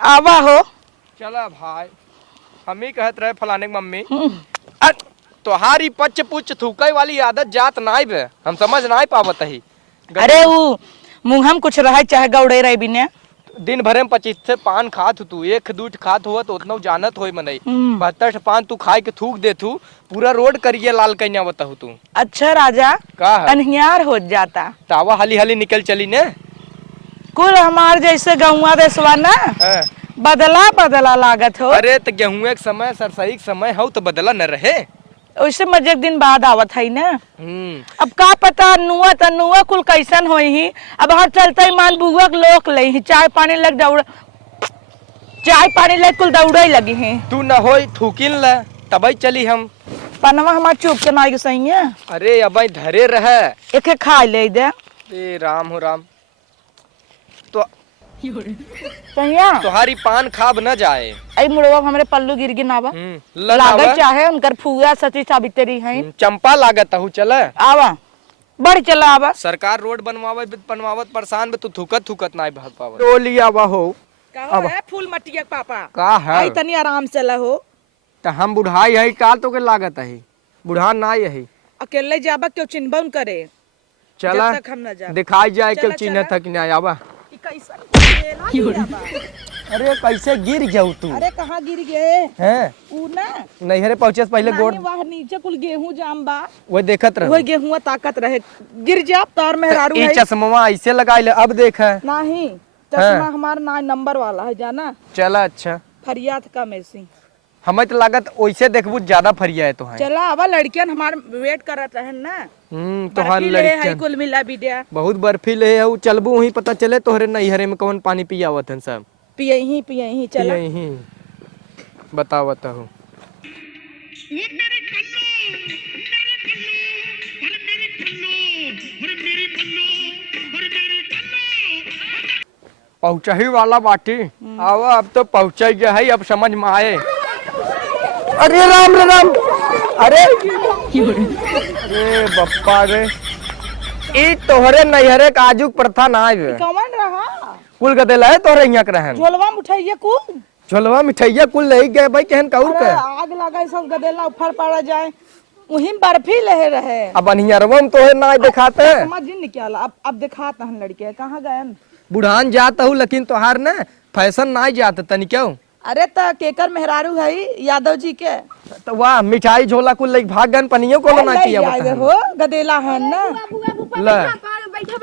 आवा हो। चला भाई, हम ही कहत रहे फलाने की मम्मी तोहारी पच पुच थूके वाली आदत जात नाई बे, हम समझ नाई पावत ही। अरे वो मुँह कुछ रहे चाहे गौड़े रहे बिने दिन भरे में 25 से पान खात तू, एक दूठ खात हुआ तो उतना जानत होई मनई। 72 पान तू खाए के थूक दे तू, पूरा रोड करिए लाल कन्या बताहु तू। अच्छा राजा का है? अनहियार हो जाता तावा हाली हाली निकल चली ने। कुल हमार जैसे गहुआ देसवा ना बदला बदला लागत हो। अरे तो गेहूं के समय सरसई के समय हो तो बदला न रहे। वैसे मजे दिन बाद आवत है ना। अब का पता नुआ कुल कैसन हो ही। अब हर चलते मान बुआ के लोक ले ही चाय पानी लग कुल दौड़े लगी है। तू न होई थूकिन ल तबई चली हम। पनवा हमार चुप के नाई सही है। अरे अब धरे रहे एक खा ले दे। ए राम हो राम। तो तुम्हारी पान खाब न जाए। आई मुड़वा हमरे पल्लू गिर गिनावा लागत चाहे उनकर फुआ सची सावित्री है। चंपा लागत हूँ चल आवा बढ़ चला आवा। सरकार रोड बनवावत परेशान तू थुकत नहीं भाग पावत। तो लिया वा हो है फूल मटिया पापा का है तनी आराम चला हो। तो हम बुढ़ाई है का तो के लागत है बुढ़ा नहीं है। अकेले जाबा क्यों चिन्हबन करे। चला दिखाई जाए क्यों चिन्ह तक नहीं आवा। अरे कैसे गिर जाऊ तू। अरे कहाँ गिर गए हैं नैहरे पहुंचे पहले गोड़ वहाँ नीचे कुल गेहूं जाम बा वो देखत रहे। वही गेहूं ताकत रहे गिर जा तार मेहरारू है। चश्मा ऐसे लगाई ले अब देख नहीं चश्मा हमारा ना नंबर वाला है जाना। चला अच्छा फरियाद का मैसी हमें तो लागत वैसे देखबू ज्यादा फरिया है तो है। चला अब लड़कियन हमार वेट करत रहे ना। तोहार लड़कियन कुल मिला बिटिया बहुत बर्फी ले है चलबू वही पता चले तोहरे नैहरे में कौन पानी पियावत है सब। पिए ही चला ही बतावत हूँ। पहुँचा ही वाला बाटी आवा अब तो पहुँचा गया है अब समझ में आए। अरे राम रे राम। अरे बप्पा रे ई तोहरे नैहरे काजू प्रथा ना आवे कौन रहा कुल गदेला है तोहरे यहाँ के रहन। झोलवा मिठाइया कुल झोलवा मिठाइया कुल ले गए भाई कहन कहू के आग लगा सब गदेला उफर पड़ा जाए वही बर्फी ले रहे। अब अनहियरवा में तोहे ना दिखाते हैं समझ नहीं क्या अब दिखाता हन लड़के कहाँ गए। बुढ़ान जाता हूँ लेकिन तोहार ने फैशन ना जाता तनी क्यों। अरे त केकर मेहरारू है यादव जी के तो वाह मिठाई झोला कुल लेके भाग गन पनियो को ना किया हो गदेला है ना। बैठा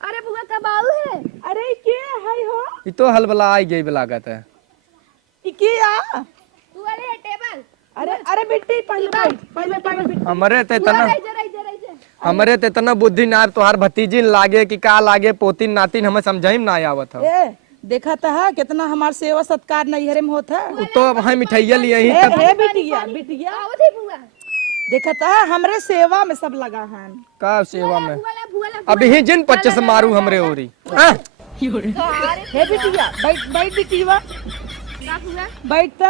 अरे बुआ कब आऊ है। अरे के है हो ई तो हलबला आई गई लागत है। ई के आ तू अरे टेबल अरे बेटी पहले हमरे ते तना बुद्धि ना तोहार भतीजी लागे कि का लागे पोतीन नातिन हमें समझाई ना आवत है। देखा था कितना हमार सेवा सत्कार नैहरे में होता है। तो अब है मिठाइया लिए ही तब बिटिया देखा था हमरे सेवा में सब लगा है। का सेवा में अभी ही जिन 25 मारू हमरे ओरी हे बिटिया बैठ बिटिया बैठ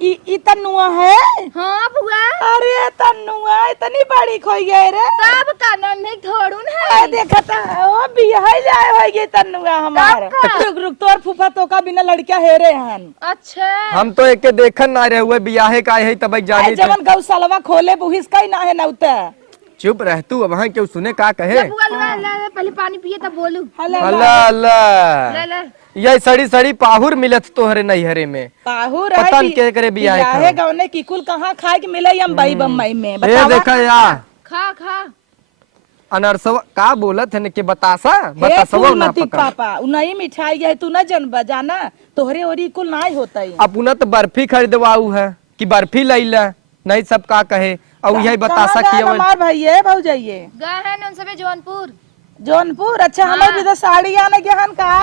ई तन्नुआ है। हाँ बुआ अरे तन्नुआ इतनी बड़ी खोई गए रे तब का नन्हे थोड़ून है। देखा था ओ बियाह जाए होई तन्नुआ हमार रुक तोर फूफा तो का बिना लड़किया हेरे हन। अच्छा हम तो एक देखन ना रहे हुए बियाहे का है तब जानी जवन गौशाला खोले बुहिस का ही ना है नौता। चुप रह तू अब क्यों सुने का कहे। पहले पानी पिए तब बोलू। अल्लाह ये सड़ी पाहुर मिलत तोहरे नैहरे में पाहुर पता नहीं के करे बियाहे गाँव की कुल कहाँ खाए के मिले बम्बई बम्बई में ये देखा यार खा अनरसवा का बोलत है कि बतासा ना पापा नई मिठाई है तू ना जाना तोहरे ओरी कुल ना होता है। अपना तो बर्फी खरीदवाऊ है कि बर्फी लैला नहीं सब का कहे और यही बतासा किया हमार भैया भाऊ जाइए जौनपुर। अच्छा हमें भी तो साड़ी आने के हन का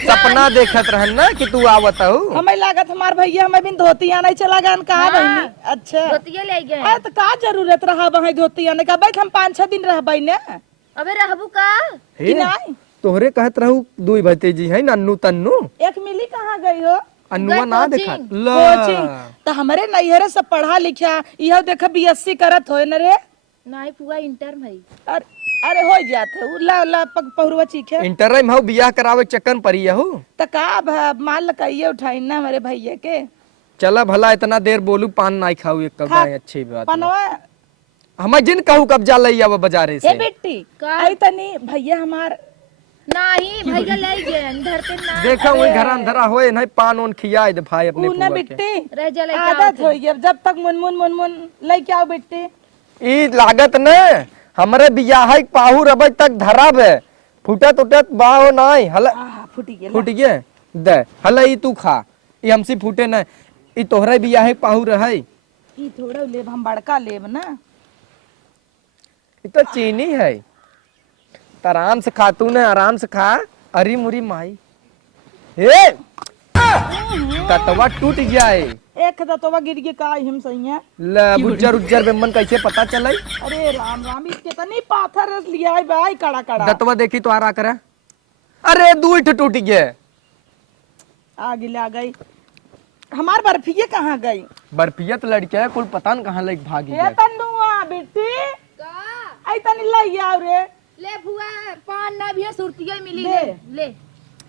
सपना देखत रहन ना कि तू आवत हो। हमें लागत हमार भैया हमें भी धोती आने चला गन का बहनी। अच्छा धोतिया ले गए तो का जरूरत रहा वहाँ धोती आने का बैठ हम 5-6 दिन रहबई ने। अबे रहबू का कि नहीं तोहरे कहत रहू दुई भतीजी है नन्नू तन्नू एक मिली कहाँ गई हो अन्नुआ ना देखा कोचिंग तो हमारे नैहरे सब पढ़ा लिखा यह देखा BSc करत हो न रे नहीं पुआ इंटर में अरे हो जात है ला ला पग पहुरवा चीखे इंटर में हो बियाह करावे चक्कर पड़ी हो। त का माल लकाइए उठाई ना हमारे भैया के। चला भला इतना देर बोलू पान नहीं खाऊ एक कब खा। अच्छी बात पनवा हम जिन कहू कब्जा लई आवा बाजारे ए से। बेटी का? आई तनी भैया हमार नहीं भैया ले गए घर पे ना देखा वही घर अंधरा होए नहीं पान उन खियाए दे भाई अपने ऊ ना पुआ के। बेटी रह जा ले आदत हो गई जब तक मुनमुन मुनमुन लेके आओ बेटी। ई लागत न हमरे बियाह पाहु रब तक धराब फुटत उटत बाहो नहीं हल फुटी गेल फुट गए दे हल ई तू खा ई हमसी फूटे न ई तोहरे बियाह पाहु रहे ई थोड़ा लेब हम बड़का लेब ना। ई तो चीनी है त आराम से खा तू ने आराम से खा अरी मुरी माई ए ततवा टूट जाए एक दतवा गिर के का हिम सही है। ल बुज्जर उज्जर बेमन कैसे पता चलाई अरे राम राम इसके तनी पाथर लिया है भाई कड़ा कड़ा दतवा देखी तो आरा करे अरे दूठ टूट गए आगे ले आ गई हमार बर्फिये कहाँ गई। बर्फिया तो लड़के है कुल पता न कहाँ लग भागी ये गए तन्नुआ बेटी का आई तनी ले आओ रे ले बुआ पान ना भी है सुरतिया मिली ले। ले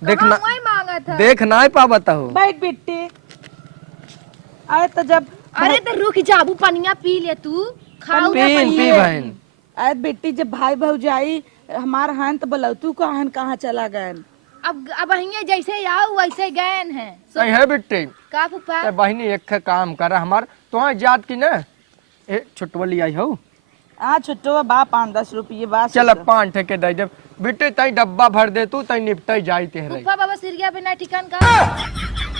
देखना वही मांगा था। देख ना पावत हो बैठ बेटी आए तो जब अरे तो रुक जाबू पनिया पी ले तू खाऊ ना पी पनिया। बहन आए बेटी जब भाई भौजाई हमार हन तो बोलतू कहन कहाँ चला गए। अब हिंगे जैसे आओ वैसे गए हैं सही है बेटे का फूफा ते बहनी एक काम कर हमार तो जात की न ए छुटवा ले आई हो हाँ छुट्टो बा 5-10 रुपये बा चल 5 ठेके दे जब बेटे तई डब्बा भर दे तू तई निपटाई जाई ते रही फूफा बाबा सिरिया पे ना ठिकान का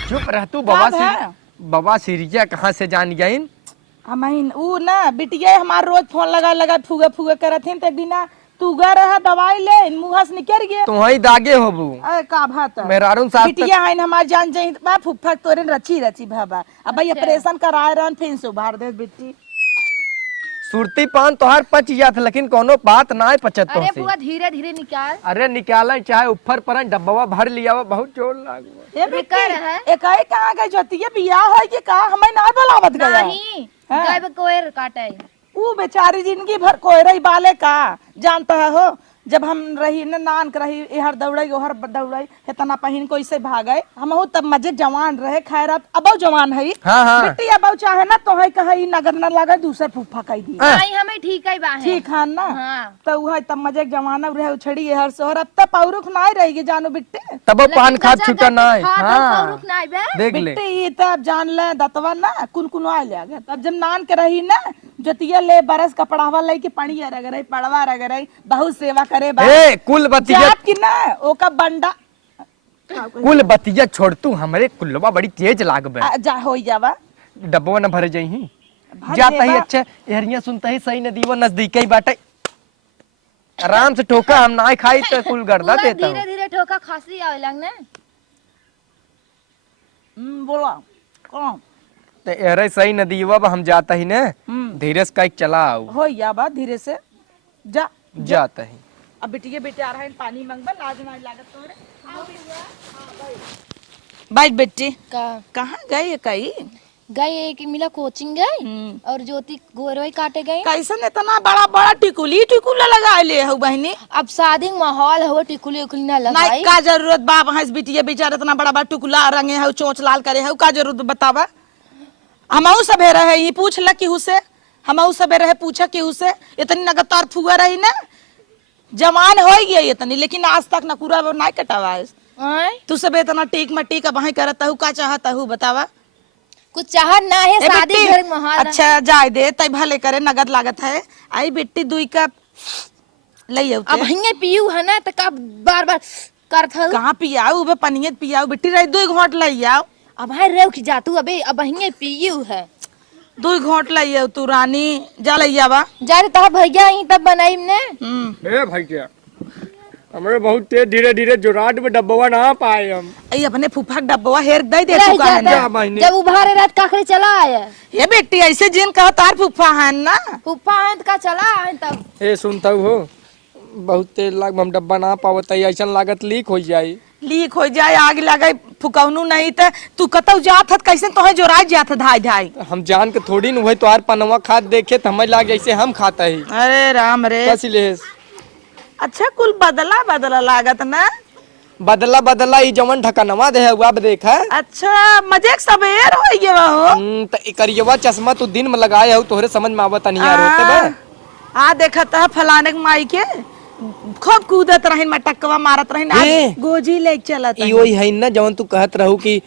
चुप रह तू कब है? बाबा सिरिया कहाँ से जान गईन हम ऊ ना बिटिया हमार रोज फोन लगा लगा फूगा फूगा करत हन त एक दिन तू गा रहा दवाई ले मुंह से निकल गए। तू ही दागे होबू अरे का भात मेहरारून साहब बिटिया हन हमार जान जाई बा फुफ्फा तोरे रची रची भाबा अब भाई ऑपरेशन कराए रहन फिर से उभार दे बेटी। सुरती पान तोहार पच जात लेकिन कोनो बात ना पचत तो अरे से बुआ धीरे धीरे निकाल अरे निकाला चाहे ऊपर पर डब्बा भर लिया बहुत जोर लागू ए बेटी बेकार है। एकाई कहाँ गई जोतिया बियाह है कि का हमें ना बुलावत गया। नहीं हाँ। गाय पे कोयर काटे ऊ बेचारी जिंदगी भर कोई रही बाले का जानता है हो जब हम रही न नान के रही इहर दौड़ई ओहर दौड़ई इतना पहिन को इसे भागए हम हो तब मजे जवान रहे खैर अब जवान है हाँ हाँ बेटी अब चाहे ना तो है कहे नगर न लगे दूसर फूफा कह दी नहीं हमें ठीक है बाहे ठीक है ना हाँ। तो वह तब मजे जवाना रहे उछड़ी हर सोहर अब तब पौरुख ना रहेगी जानू बिट्टे तब पान खाद छूटा ना है हाँ हाँ नहीं बे देख ले बिट्टे ये तब जान ले दतवा ना कुन आ गया तब जब नान के रही ना जोतिया ले बरस कपड़ावा ले के पानी रगड़े पड़वा रगड़े बहुत सेवा करे बा ए कुल बतिया जात की ना ओका बंडा कुल बतिया छोड़ तू हमरे कुल्लवा बड़ी तेज लागबे जा हो जावा डब्बा न भर जाई भर जाता ही देबा। अच्छा एहरिया सुनता ही सही नदीवा नजदीक ही बाटे आराम से ठोका हम ना खाई तो कुल गर्दा पूरा देता धीरे हूँ धीरे ठोका खांसी आवे लग ने बोला कौन तो एहरे सही नदीवा हम जाता ही ने धीरे से कहीं चला आओ हो जावा धीरे से जा जाता ही अब बिटिया बेटे आ रहा है पानी मंगवा लाज ना लागत तोरे बाइक बेटी का कहाँ गए कई गए कि मिला कोचिंग गए और ज्योति गोरवई काटे गए कैसन इतना बड़ा बड़ा टिकुला लगा ले हो बहनी। अब शादी के माहौल हो टिकुली उकुली ना लगाई नहीं का जरूरत बाप हंस बिटिया बेचारा इतना बड़ा बड़ा टुकुला रंगे है चोंच लाल करे है का जरूरत बतावा हमहू सबे रहे ये पूछ ल केहू से हमहू सबे रहे पूछा केहू से इतनी लगातार फुआ रही ना जवान हो गई इतनी लेकिन आज तक न पूरा नहीं कटावा आय? तू सब इतना टीक मट्टी का वहीं करता हूँ का चाहता हूँ बतावा कुछ चाहत ना है ए शादी बेटी, घर के माहौल अच्छा जाए दे तय भले करे नगद लागत है आई बेटी दुई कप ले अब हिंगे पीयू है ना तो कब बार बार करत हूँ कहाँ पियाऊ बे पनियत पियाऊ बेटी रही दुई घोट ले आओ अब हाय रेव की जातू अबे अब हिंगे पीयू है दुई घोट ले आओ तू रानी जा ले आवा जा रे तोहर भैया ही तब बनाई ने ए भाई क्या हमरे बहुत तेज धीरे धीरे जुराट में डब्बा ना पाए हम आई अपने फूफा डब्बा हेर दे दे रह तू का जाता जा बहिनी। जब उभारे रात काखरे चला आया ये बेटी ऐसे जिन कहा तार फूफा है ना फूफा है का चला आए तब ए सुनता हो बहुत तेज लाग हम डब्बा ना पावत ऐसा लागत लीक हो जाई लीक हो जाए आग लगे फुकौनू नहीं तो तू कतौ जात हत कैसे तोहे जोराई जात धाई धाई हम जान के थोड़ी न हुए तोहार पनवा खाद देखे तो हमें लाग जैसे हम खाता ही अरे राम रे कस ले अच्छा कुल बदला बदला लागत ना। बदला बदला ई जवन ढकनवा दे हुआ अब देखा। अच्छा मजे सवेर हो ये हो। त करियवा चश्मा तू दिन में लगाए हो तोहरे समझ में आवत नहीं यार होते बे। आ देखत है फलाने के माई के खूब कूदत रहिन मटकवा मारत रहिन ए, गोजी ले चलत ई वही है ना जवन तू कहत रहू कि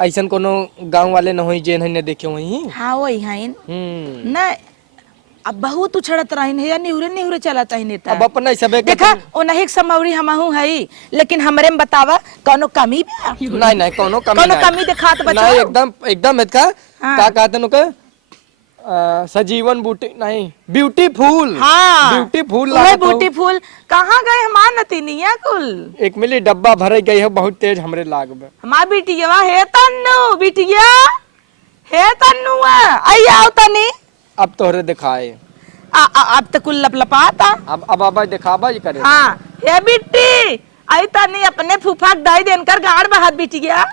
ऐसन कोनो गांव वाले न होई जेन ने देखे वही। हाँ वही हइन ना। अब बहुत उछड़त रहिन है निहुरे निहुरे चलत है नेता। अब अपना सबे के देखा ओनही समौरी हमहू हई लेकिन हमरे में बतावा कोनो कमी बा? नहीं नहीं कोनो कमी कोनो नहीं। कमी दिखात बच्चा नहीं एकदम एकदम इतका हाँ। का कहते नु के सजीवन बूटी नहीं ब्यूटीफुल। हाँ ब्यूटीफुल वही लागत हो। ब्यूटीफुल कहाँ गए हमार नतीनिया कुल। एक मिली डब्बा भरे गई है बहुत तेज हमरे लागबे। हमार बिटिया हे तन्नू बिटिया हे तन्नुआ आई आओ तनी। अब तोहरे दिखाए अब तो कुल लपलपाता। अब दिखावा ही करे। हाँ हे बिट्टी आई तनी अपने फूफा दाई देनकर गाड़ बहात बिटिया।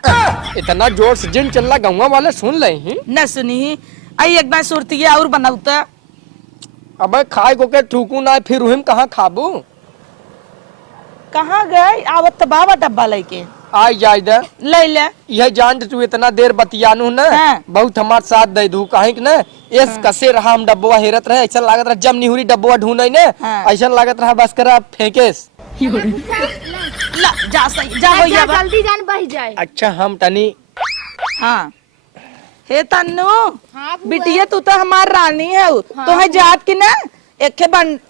इतना जोर से जिन चलला गौवा वाले सुन ले ही न सुनी आई एक बार सुरतिया और बनाउता। अब खाए को के ठुकू ना फिर उहिम कहाँ खाबू। कहाँ गए आवत तो बाबा डब्बा लेके आई जाए दे ले ले। यह जान तू इतना देर बतियानू न हाँ। बहुत हमार साथ दे दू काहे कि न एस कसे रहा हम डब्बा हेरत रहे ऐसा लागत रहा जब निहुरी डब्बा ढूंढे न हाँ। ऐसा लागत रहा बस करा फेंकेस। ला जा सही जा हो या जल्दी जान बह जाए। अच्छा हम तनी हाँ हे तन्नू हाँ बुआ। बिटिया तू तो हमार रानी है तो है जात की ना एक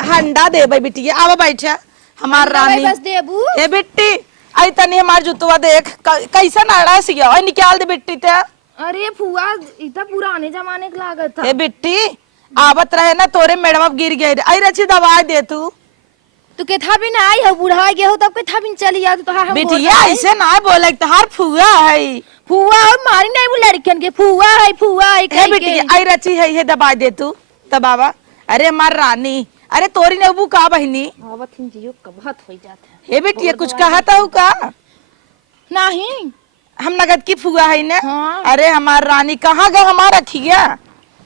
हंडा दे भाई बिटिया आवा बैठा हमार रानी। बस देबू। हे बिट्टी आई तनी हमार जुतवा देख कैसा नाड़ा सिया ओए निकाल दे बिट्टी ते। अरे फुआ इतना पुराने जमाने का लागत था। हे बिट्टी आवत रहे ना तोरे मेड़वा गिर गए आई रची दवाई दे तू। तू के था भी ना आई हो बुढ़ा गए हो तब के था भी चली आ तो हम बिटिया ऐसे ना बोले तहार फुआ है। फुआ और मारी नहीं वो लड़कन के फुआ है हे बिटिया आई रची है ये दवाई दे तू तबावा। अरे हमार रानी अरे तोरी ने अबू का बहनी जियो कबहत हो जाता है। हे बेटिया कुछ कहता हूँ का नहीं हम नगद की फुआ है ना। हाँ। अरे हमार रानी कहाँ गए हमारा खिया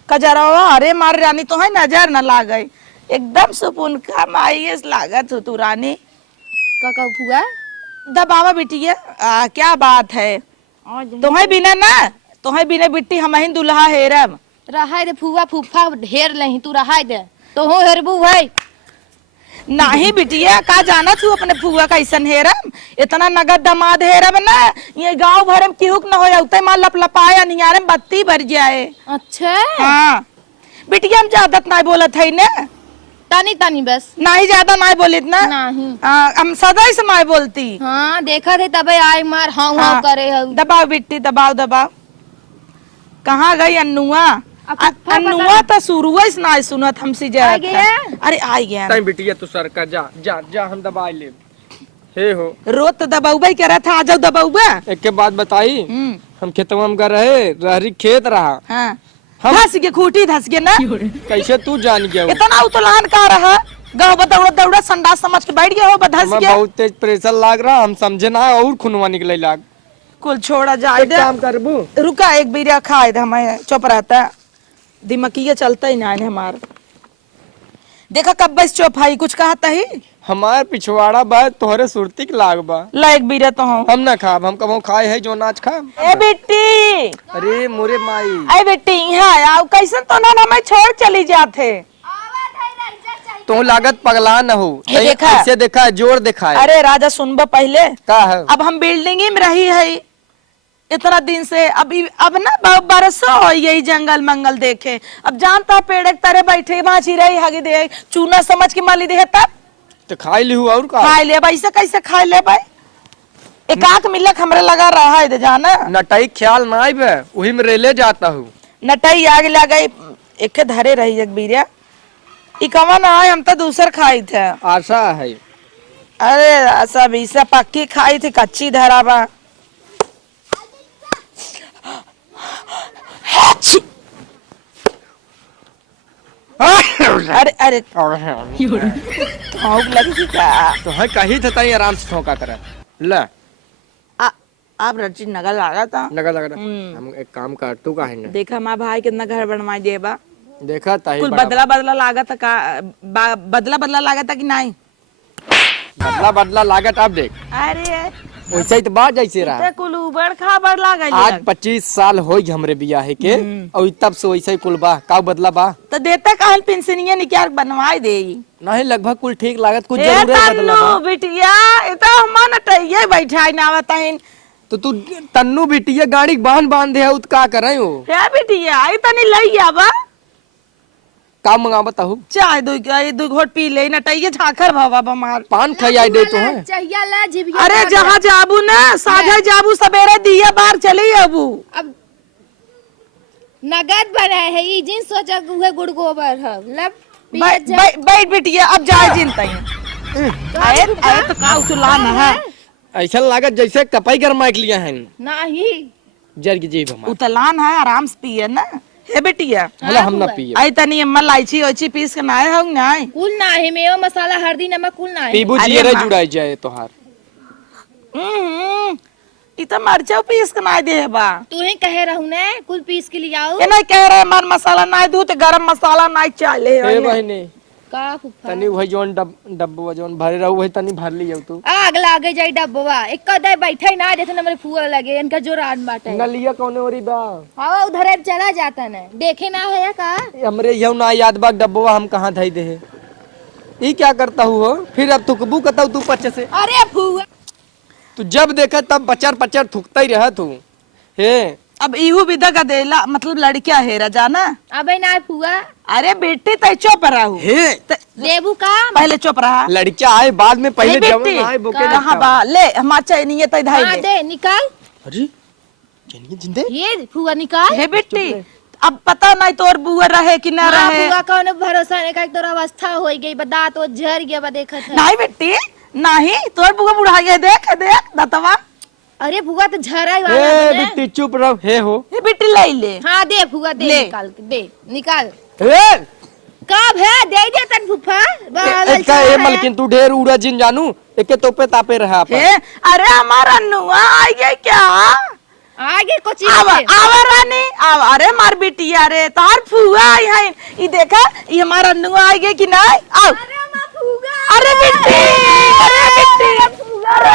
कजरवा। अरे हमार रानी तो है नजर न लागे एकदम सुपुन का माईस लागत हो तू रानी। का फुआ दबावा बिटिया क्या बात है तुम्हें बिना ना तुम्हें बिना बिट्टी हम ही दुल्हा हेरब। रहा दे फुआ फूफा ढेर नहीं तू रहा दे तो हो हेरबू है। नहीं बिटिया का जाना तू अपने फुआ कैसन हेरम इतना नगद दमाद हेरब ना ये गांव भर में केहू न हो उते मां लपलपाए नियारे में बत्ती भर जाए। अच्छा हाँ बिटिया हम ज्यादा नहीं बोलत है ना तानी तानी बस नहीं ज्यादा नहीं बोलित ना। नहीं हम सदा से नहीं बोलती। हाँ देखा थे तबे आई मार हाँ हाँ करे हो। दबाओ बिट्टी दबाओ दबाओ। कहाँ गई अन्नुआ अन्नुआ तो शुरू से ना सुनत हमसे जा। अरे आ गया टाइम बिटिया तू सर का जा जा जा हम दबाई ले हे हो रोत दबाऊबा ही करा था आ जाओ दबाऊबा। एक के बात बताई हम खेतवा में रहे रहरी खेत रहा हाँ धस के खूटी धस के ना कैसे तू जान गया इतना उतलान का रहा गाँव दौड़ा दौड़ा संडास समझ के बैठ गया हो धस हमें गया। बहुत तेज प्रेशर लाग रहा हम समझे ना और खुनवा निकले लाग। कुल छोड़ा जाए एक काम करबू रुका एक बीरा खाए दे हमें चुप रहता दिमागिया चलता ही ना है हमार। देखा कब बस चुप है कुछ कहता ही हमारे पिछवाड़ा बा तोहरे सुरती के लाग बा ला एक बीरा तो हूँ। हम ना खाब हम कबो खाए है जो नाच खा। ए बेटी अरे मोरे माई ए बेटी यहाँ आओ कैसन तो ना हमें छोड़ चली जाते। तो लागत पगला न हो ये देखा? ऐसे देखा जोर देखा है। अरे राजा सुनबा पहले का है अब हम बिल्डिंग में रही है इतना दिन से अब ना बरसों हो यही जंगल मंगल देखे अब जानता पेड़ तारे बैठे बाची रही हगी दे चूना समझ के माली दे तब तो खाई लिहू और का खाए ले ऐसे कैसे खाए ले भाई एक आंख मिलक हमरा लगा रहा है जाना नटाई ख्याल ना आइबे वही में रेले जाता हूँ नटाई आगे लगा एक धरे रही एक बीरिया इकवा ना है हम तो दूसर खाई थे। आशा है अरे सब इसे पक्की खाई थी कच्ची धरावा। अरे अरे ठोक लगी क्या तो है कही था ताई आराम से ठोका करे ले आप रची नगर लगा था लगा लगा हम एक काम कर तू का है ना देखा माँ भाई कितना घर बनवा देबा देखा ताई कुल बदला बदला लागत का बदला बदला लागत कि नहीं बदला बदला लागत अब देख अरे वैसे ही तो बात जैसे रहा ते कुल उबड़ खाबड़ लागल आज 25 साल हो हमरे बियाह के और तब से वैसे ही कुल बा का बदला बा तो देता कहल पेंशनिया निकाल बनवाई दे नहीं लगभग कुल ठीक लागत कुछ ए जरूर बदला तन्नू बा बिटिया ए तो मन टइये बैठाई ना आवतहिन तो तू तन्नू बिटिया गाड़ी बांध बांध दे उत का करे हो हे बिटिया आई तनी लई आवा का मंगा बताहू चाय दो घोट पी ले ना टइये झाखर भावा बमार पान खियाई दे तो है चाहिए ला जिबिया अरे जहाँ जाबू ना साझा जाबू सवेरे दिया बाहर चली अबू अब नगद बना है ई जिन सोचा उहे गुड़ गोबर है लब बैठ बिटिया अब जाए जिनतई आए तो का उचलान है ऐसा लागत जैसे कपाई गरमा के लिया है नहीं जर की जीभ हमार उतलान है आराम से पिए ना हे बेटिया भला हम ना पिए आई तनी मलाइची ओची पीस के नाए हो नाए कुल ना है मेयो मसाला हल्दी नमक कुल ना है पीबू अरे जी रे माँ। जुड़ाई जाए तोहार ई तो मरचा पीस के नाए दे बा तू ही कहे रहू ने कुल पीस के लिए आओ ये नहीं कह रहे मार मसाला नाए दू तो गरम मसाला नाए चाले ए बहनी का फुफा तनी वही जोन डब्बा जोन भरे रहू वही तनी भर लियो तू आग लागे जाई डब्बा एक कदे बैठे ना जैसे हमरे फुआ लगे इनका जो रान बाटे नलिया कौने ओरी बा हवा उधर अब चला जाता ने देखे ना है का हमरे यौ ना याद बा डब्बा हम कहां धई दे है ई क्या करता हो फिर अब थुकबू कतौ तू पच्चे से अरे फुआ तू जब देखा तब पचर पचर थुकता ही रहा तू हे अब इहू विदा का देला मतलब लड़किया है रजाना अबे ना फुआ अरे बेटे तय चुप रहू हे देबू का पहले चुप रहा लड़का आए बाद में पहले हे जवन बेटी आए बोके कहां बा ले हमार चाहिए तय धाई हाँ ले दे निकाल अरे जनिए जिंदे ये फुआ निकाल हे बेटी अब पता नहीं तोर बुआ रहे कि ना हाँ, रहे फुआ कौन भरोसा नहीं का तोर अवस्था हो गई बता तो झर गया बा देखत है नहीं बेटी नहीं तोर बुआ बुढ़ाई है देख देख दतवा अरे फुआ तो झरा ही हे वाला है बिट्टी चुप रहो हे हो हे बेटी ले ले हाँ दे फुआ दे ले। निकाल के दे निकाल हे कब है दे दे तन फुफा बागल इसका ए मलकिन तू ढेर उड़ा जिन जानू एके तोपे तापे रहा अपन हे अरे हमारा नुआ आई गई क्या आगे कोची आवा आवा रानी आवा अरे मार बेटी अरे तार फुआ आई है ये देखा ये हमारा नुआ आई गई कि नहीं आओ अरे मां फुगा अरे बेटी अरे बेटी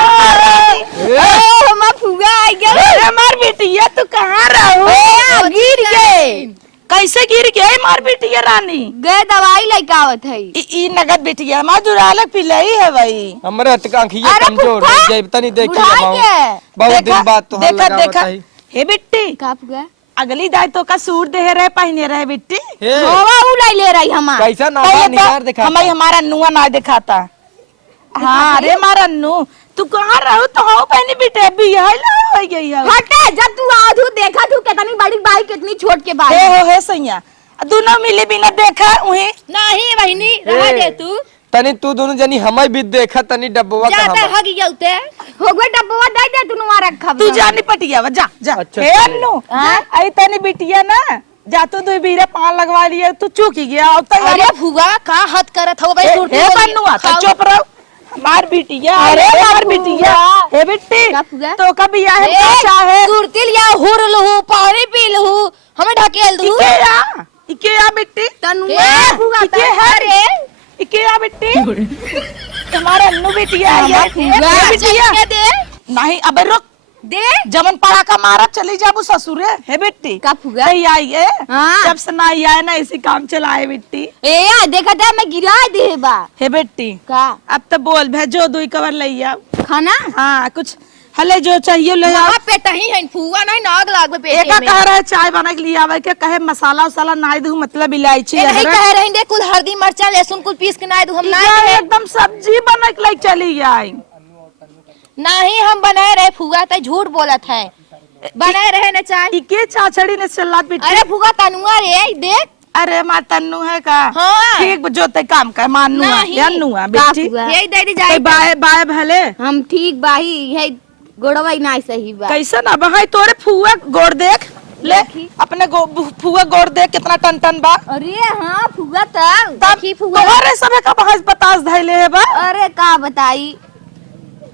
अरे मां फुगा आ गया अरे मार बेटी ये तू कहाँ रहो गिर गए कैसे गिर गए मार बेटी ये रानी गए दवाई लेके आवत है ई नगद बेटी है हमार दुरालक पिलाई है भाई हमरे हत आंखिया अरे कमजोर फुफा, है जब तनी देखी बुढ़ाई माऊ के। बहुत दिन बाद तो देखा लगावत देखा है हे बेटी का फुगा अगली दाई तो का सूट दे रहे पहने रहे बेटी हे हवा उलाई ले रही हमार कैसा नाम पहले निगार दिखा हमारा नुआ ना दिखाता हाँ अरे मारा नु तू कहाँ रहो तो हो पहनी बेटे अभी यही ला हो गई है हटे जब तू आधू देखा तू कितनी बड़ी बाई कितनी छोट के बाई हे सैया दोनों मिले बिना देखा उहे नहीं बहनी रह दे तू तनी तू दोनों जनी हमें भी देखा तनी डब्बवा जाता कहां हग जाउते हो गए डब्बा दे दे तू नुआ रखा तू जानी पटिया जा जा अच्छा, हे चले। अन्नू आई तनी बिटिया ना जा तू दो बीरा पान लगवा लिया तू चूक ही गया अब तक अरे फुगा का हद करत हो भाई हे सुरती बन्नुआ तो चुप रहो हमार बिटिया अरे हमार बिटिया हे बिट्टी का फुगा? तो कभी यह चाहे सुरती लिया हुर लहू पानी पी लहू हमें ढकेल दू इके या बिट्टी तनुआ फुगा इके है रे इके या बिट्टी तुम्हारा अन्नू बिटिया है ये बिटिया दे नहीं अबे रुक दे जमन पड़ा का मारा चली जाबू ससुरे है बेटी का फुगा? नहीं आई है हाँ। जब से नहीं आए ना इसी काम चलाए बेटी ए आ देखा था मैं गिरा दे बा है बेटी का अब तो बोल भेजो दुई कवर ले आओ खाना हाँ कुछ हले जो चाहिए ले आओ वहाँ पे तही है फुगा नहीं नाग लाग पे एक कह रहे चाय बना के लिए आवे के कहे मसाला उसाला नाई दू मतलब इलायची नहीं कह रहे हैं कुल हल्दी मिर्चा लहसुन कुल पीस के ना दू हम ना एकदम सब्जी बना के ले चली आई नहीं हम बनाए रहे फुगा तो झूठ बोलत है बनाए रहे न चाय इके चाचड़ी ने चला बेटी अरे फुगा तनुआ रे देख अरे माँ तन्नू है का हाँ। ठीक जो ते काम कर मानू नहीं। या नुआ बेटी यही दे दी कोई जाए बाय बाय भले हम ठीक बाही है गोड़वा ना सही बा कैसे ना बहाई तोरे फुआ गोड़ देख ले अपने फुआ गोड़ देख कितना टन टन बा अरे हाँ फुगा तब तब फुगा तोहरे सबे का बहाई बतास धैले है बा अरे का बताई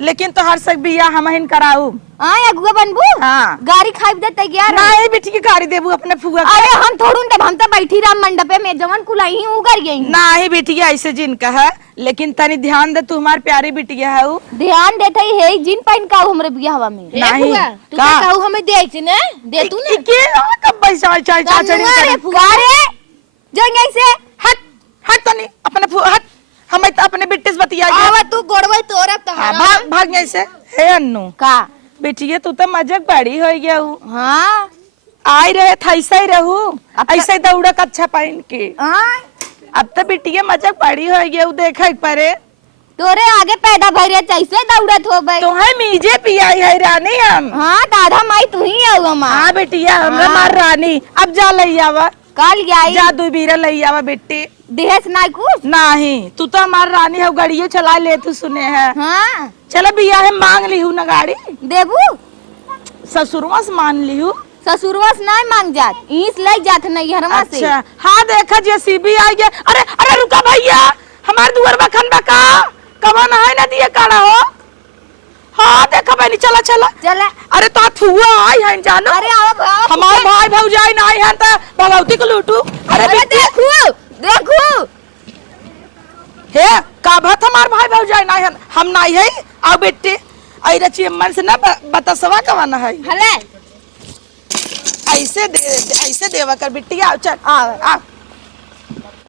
लेकिन तो हर सक बिया हम हिन कराऊ। आय अगुआ बनबू हाँ। गाड़ी खाइब दे तैयार नहीं बेटी की गाड़ी देबू अपने फुआ के। अरे हम थोड़ून तब हम तो बैठी राम मंडपे में जवन कुलाई ही उगर गई नहीं बेटिया ऐसे जिनका है, लेकिन तनी ध्यान दे, तू हमार प्यारी बिटिया है उ। ध्यान देते ही है जिन पहन का हमरे बियाहवा में नहीं तू कहू हमें दे छी ने दे तू ने के कब पैसा चाय चाचड़ी अरे फुआ रे जो ऐसे हट हट तनी अपने फुआ हट, हम तो अपने बिट्टे से बतिया आवा तू गोड़वे तोरब तो भाग भाग ऐसे हे अन्नू का बेटिया तू तो मजाक बड़ी हो गया हूँ। हां आई रहे था ऐसा ही रहू, ऐसा ही दौड़ा अच्छा पहन के। अब तो बिटिया मजाक बड़ी हो गया हूँ, देखा परे तोरे आगे पैदा भइरे कैसे दौड़त हो भाई तो है मीजे पियाई है रानी हम। हां दादा माई तू ही आऊ हमा हाँ बेटिया हमरा मार रानी। अब जा लैयावा कल गई जा दू बीरा लैयावा बेटी। देहस नाई कुछ नहीं तू तो हमार रानी है, गाड़ियों चला ले तू सुने है। हां चलो बिया है मांग ली हूँ ना गाड़ी, देबू ससुरवा से मान ली हूँ। ससुरवा से नहीं मांग जात ईस ले जात नहीं हरमा से। अच्छा हाँ देखा जेसीबी आ गया। अरे अरे रुका भैया हमार दुआर बखन बका कवन है ना दिए काड़ा हो। हाँ देखा बहनी चला चला चला अरे तो थुआ आई है जानो। अरे आओ हमार भाई भौजाई नहीं है तो भगवती को लूटू। अरे देखू देखू हे का भत हमार भाई भौजाई नहीं है, हम नहीं है। आओ बेटे आई रची मन से ना बतासवा कवन है। हले ऐसे देवा कर बिट्टी। आओ चल आ